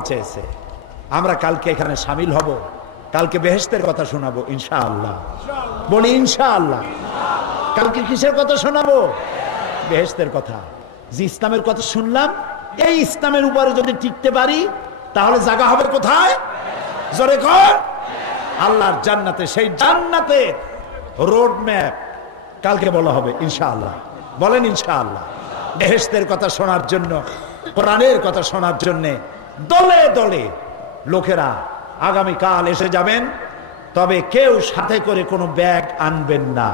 চেয়েছে। আমরা কালকে এখানে শামিল হব, কালকে বেহেশতের কথা শোনাবো ইনশাআল্লাহ। বলি ইনশাআল্লাহ। কালকে কিসের কথা শোনাবো? বেহেশতের কথা। যে ইসলামের কথা শুনলাম, এই ইসলামের উপরে যদি টিকতে পারি তাহলে জায়গা হবে কোথায়? জোরে কর, আল্লাহর জান্নাতে। সেই জান্নাতের রোড ম্যাপ কালকে বলা হবে ইনশাআল্লাহ। বলেন ইনশাআল্লাহ। বেহেশতের কথা শোনার জন্য, কোরআনের কথা শোনার জন্য দলে দলে লোকেরা আগামীকাল এসে যাবেন। তবে কেউ সাথে করে কোনো ব্যাগ আনবেন না।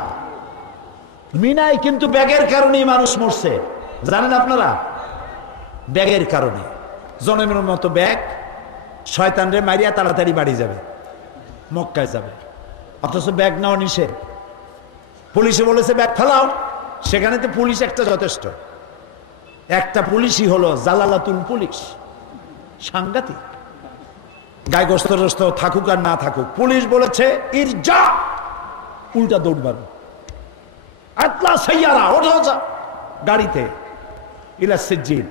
মিনায় কিন্তু ব্যাগের কারণেই মানুষ মরছে, জানেন আপনারা? ব্যাগের কারণে জনমের মতো ব্যাগ, শয়তানরে মারিয়া তাড়াতাড়ি বাড়ি যাবে, মক্কায় যাবে, অথচ ব্যাগ নেওয়া নিষেধ। পুলিশে বলেছে ব্যাগ ফেলাও, সেখানে তো পুলিশ একটা যথেষ্ট। একটা পুলিশই হলো জালালাতুল পুলিশ, সাংঘাতিক। গায়ে গোস্ত থাকুক আর না থাকুক, পুলিশ বলেছে ইরজা, উল্টা দৌড় মারো, আতলা সাইয়ারা, ওঠো গাড়িতে, ইলা সিজ্জিন।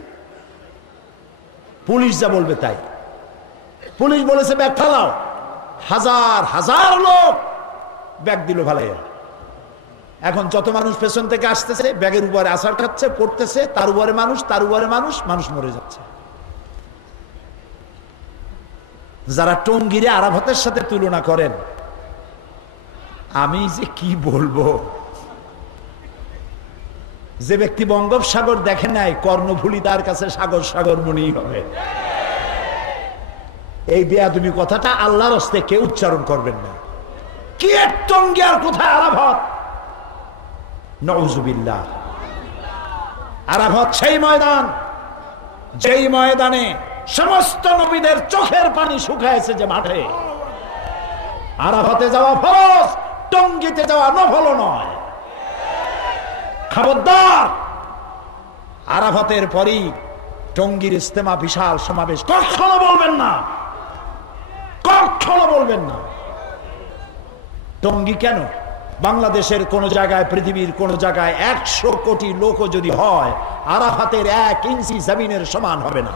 পুলিশ যা বলবে তাই। পুলিশ বলেছে ব্যাগ ফেলাও, হাজার হাজার লোক ব্যাগ দিল ভালাইয়া। এখন যত মানুষ পেছন থেকে আসতেছে, ব্যাগের উপরে আছাড় খাচ্ছে, পড়তেছে, তার উপরে মানুষ, তার উপরে মানুষ, মানুষ মরে যাচ্ছে। যারা টঙ্গীরে আরাফাতের সাথে তুলনা করেন, আমি যে কি বলবো। যে ব্যক্তি বঙ্গোপসাগর দেখে নাই, কর্ণফুলী তার কাছে সাগর সাগর মনেই হবে। এই বেয়াদবি কথাটা আল্লাহর হস্তে কেউ উচ্চারণ করবেন না। কি এক টঙ্গী আর কোথায় আরাফাত? নাউজুবিল্লাহ। আরাফাত সেই ময়দান, যেই ময়দানে সমস্ত নবীদের চোখের পানি শুকায়েছে যে মাঠে। আরাফাতে যাওয়া ফরজ, টঙ্গীতে যাওয়া নফল নয়। খবরদার, আরাফাতের পরই টঙ্গীর ইজতেমা, বিশাল সমাবেশ কখনো বলবেন না, কখনো বলবেন না। টঙ্গী কেন? বাংলাদেশের কোন জায়গায়, পৃথিবীর কোন জায়গায় 100 কোটি লোকও যদি হয়, আরাফাতের 1 ইঞ্চি জমিনের সমান হবে না।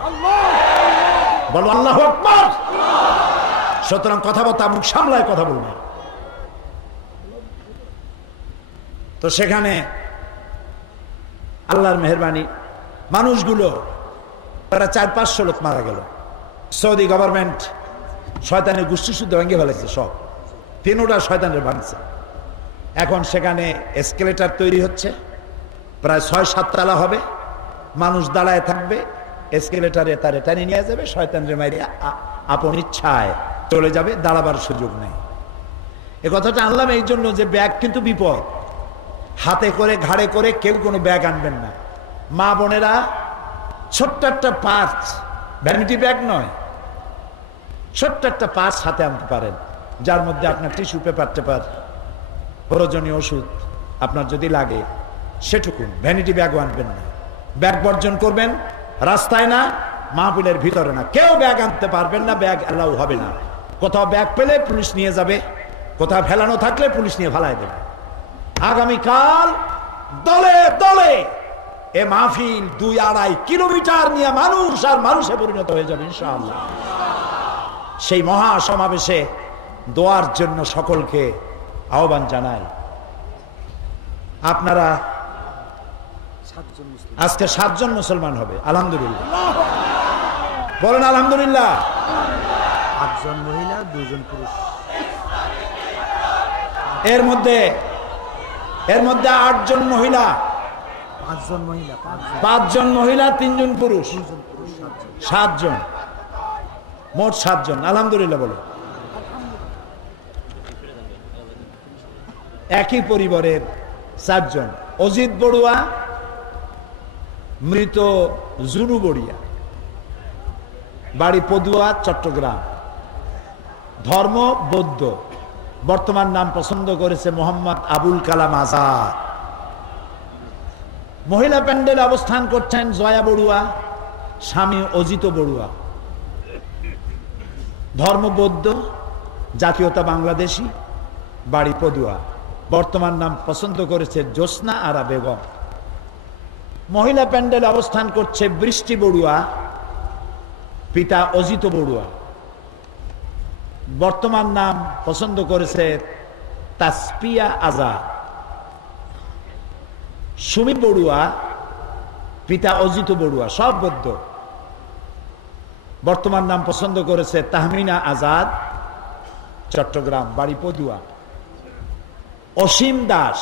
বলো আল্লাহু আকবার। সুতরাং কথাবার্তা মুখ সামলায় কথা বলবে। তো সেখানে আল্লাহর মেহেরবানি, মানুষগুলো প্রায় 400-500 লোক মারা গেল। সৌদি গভর্নমেন্ট শয়তানের গোষ্ঠী শুদ্ধ ভেঙে ফেলেছে, সব 3টা শয়তানের ভাঙছে। এখন সেখানে এসকেলেটার তৈরি হচ্ছে, প্রায় 6-7 তলা হবে। মানুষ দাঁড়ায় থাকবে, এসকেলেটারে তারে টানি নিয়ে যাবে, শয়তানরে মাইরে আপন ইচ্ছায় চলে যাবে, দাঁড়াবার সুযোগ নেই। এ কথাটা আনলাম এই জন্য যে ব্যাগ কিন্তু বিপদ। হাতে করে, ঘাড়ে করে কেউ কোনো ব্যাগ আনবেন না। মা বোনেরা ছোট্ট একটা পার্স, ভ্যানিটি ব্যাগ নয়, ছোট্ট একটা পার্স হাতে আনতে পারেন, যার মধ্যে আপনার টিস্যু পেপার টেপার, প্রয়োজনীয় ওষুধ আপনার যদি লাগে সেটুকুন। ভ্যানিটি ব্যাগও আনবেন না। ব্যাগ বর্জন করবেন, রাস্তায় না, মাহফিলের ভিতরে না, কেউ ব্যাগ আনতে পারবেন না, ব্যাগ অ্যালাউ হবে না। কোথাও ব্যাগ পেলে পুলিশ নিয়ে যাবে, কোথাও ফেলানো থাকলে পুলিশ নিয়ে ফালায় দেবে। আগামীকাল দলে দলে এ মাহফিল 2-2.5 কিলোমিটার নিয়ে মানুষ আর মানুষে পরিণত হয়ে যাবে ইনশাআল্লাহ। সেই মহা সমাবেশে দোয়ার জন্য সকলকে আহ্বান জানাই। আপনারা আজকে 7 জন মুসলমান হবে, আলহামদুলিল্লাহ। বলেন আলহামদুলিল্লাহ। 8 জন মহিলা, 2 জন পুরুষ। এর মধ্যে 8 জন মহিলা, 5 জন মহিলা, 5 জন মহিলা, 3 জন পুরুষ, 7 জন, মোট 7 জন। আলহামদুলিল্লাহ বলো। একই পরিবারের 4 জন। অজিত বড়ুয়া, মৃত জুনু বড়িয়া, বাড়ি পদুয়া, চট্টগ্রাম, ধর্ম বৌদ্ধ, বর্তমান নাম পছন্দ করেছে মোহাম্মদ আবুল কালাম আজাদ। মহিলা প্যান্ডেলে অবস্থান করছেন জয়া বড়ুয়া, স্বামী অজিত বড়ুয়া, ধর্ম বৌদ্ধ, জাতীয়তা বাংলাদেশি, বাড়ি পদুয়া, বর্তমান নাম পছন্দ করেছে জ্যোৎস্না আরা বেগম। মহিলা প্যান্ডেলে অবস্থান করছে বৃষ্টি বড়ুয়া, পিতা অজিত বড়ুয়া, বর্তমান নাম পছন্দ করেছে তাসপিয়া আজাদ। সুমি বড়ুয়া, পিতা অজিত বড়ুয়া, সব বৌদ্ধ। বর্তমান নাম পছন্দ করেছে তাহমিনা আজাদ, চট্টগ্রাম, বাড়ি পদুয়া। অসীম দাস,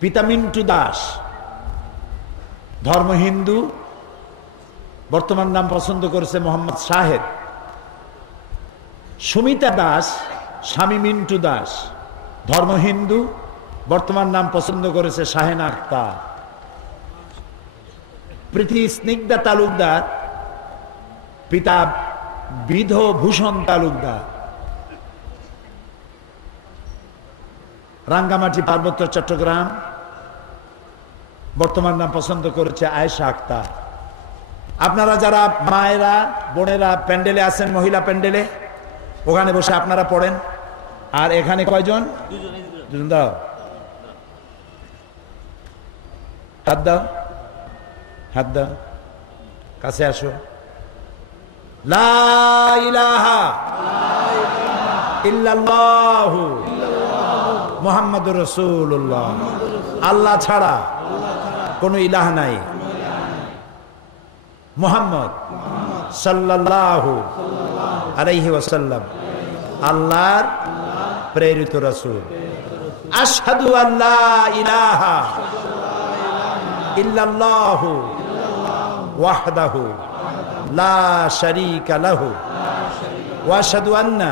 পিতা মিন্টু দাস, ধর্ম হিন্দু, বর্তমান নাম পছন্দ করেছে মোহাম্মদ শাহেদ। সুমিতা দাস, স্বামী মিন্টু দাস, ধর্ম হিন্দু, বর্তমান নাম পছন্দ করেছে শাহেনা আক্তার। প্রীতি স্নিগ্ধা তালুকদার, পিতা বিধভূষণ তালুকদার, রাঙ্গামাটি, পার্বত্য, চট্টগ্রাম, বর্তমান নাম পছন্দ করেছে আয়েশা আক্তার। আপনারা যারা মায়েরা বোনেরা প্যান্ডেলে আছেন, মহিলা প্যান্ডেলে, ওখানে বসে আপনারা পড়েন। আর এখানে কয়জন? দুজন। দাও, হাত দাও, হাত দাও, কাছে আসো। লা ইলাহা ইল্লাল্লাহু মুহাম্মাদুর রাসূলুল্লাহ। আল্লাহ ছাড়া কোনো ইলাহ নাই। মুহাম্মদ সাল্লাল্লাহু আলাইহি ওয়াসাল্লাম আল্লাহর প্রেরিত রাসূল। আশহাদু আল্লা ইলাহা ইল্লাল্লাহু ওয়াহদাহু লা শারীকা লাহু ওয়া আশহাদু আন্না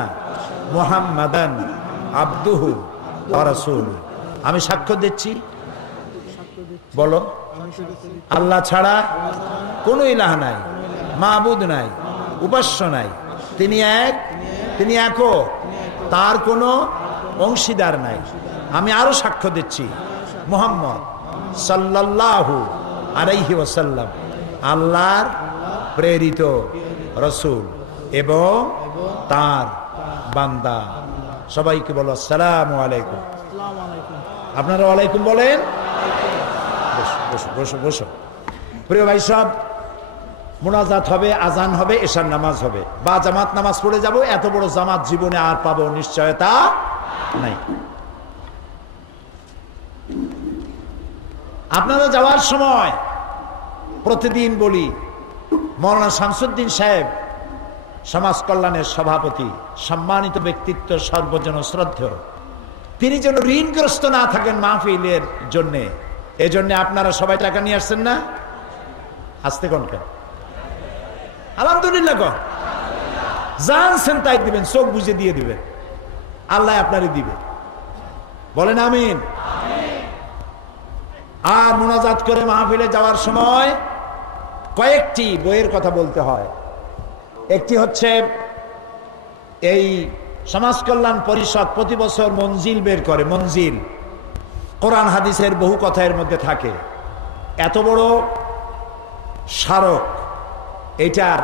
মুহাম্মাদান আবদুহু ওয়া রাসূলুহু। আমি সাক্ষ্য দিচ্ছি, বলো, আল্লাহ ছাড়া কোনো ইলাহ নাই, মাবুদ নাই, উপাস্য নাই। তিনি এক, তিনি একক, তার কোনো অংশীদার নাই। আমি আরো সাক্ষ্য দিচ্ছি, মুহাম্মদ সাল্লাল্লাহু আলাইহি ওয়াসাল্লাম আল্লাহর প্রেরিত রাসূল এবং তার বান্দা। সবাইকে বলো আসসালামু আলাইকুম। আপনারা ওয়ালাইকুম বলেন। বসো বসো বসো বসো। প্রিয় ভাই সব, মুনাজাত হবে, আজান হবে, এশার নামাজ হবে, বা জামাত নামাজ পড়ে যাব। এত বড় জামাত জীবনে আর পাবো নিশ্চয়তা নাই। আপনারা যাওয়ার সময় প্রতিদিন বলি, মৌলানা শামসুদ্দিন সাহেব, সমাজ কল্যাণের সভাপতি, সম্মানিত ব্যক্তিত্ব, সর্বজন শ্রদ্ধেয়, তিনি যেন ঋণগ্রস্ত না থাকেন মাহফিলের জন্য। এজন্য আপনারা সবাই টাকা নিয়ে আসছেন না? আসতে কোন কেন? আলহামদুলিল্লাহ কন। জানছেন তাই দিবেন, চোখ বুঝে দিয়ে দিবেন, আল্লাহ আপনারই দিবে। বলেন আমিন। আর মুনাজাত করে মাহফিলে যাওয়ার সময় কয়েকটি বইয়ের কথা বলতে হয়। একটি হচ্ছে, এই সমাজ কল্যাণ পরিষদ প্রতি বছর মঞ্জিল বের করে। মঞ্জিল কোরআন হাদিসের বহু কথা এর মধ্যে থাকে। এত বড় স্মারক, এটার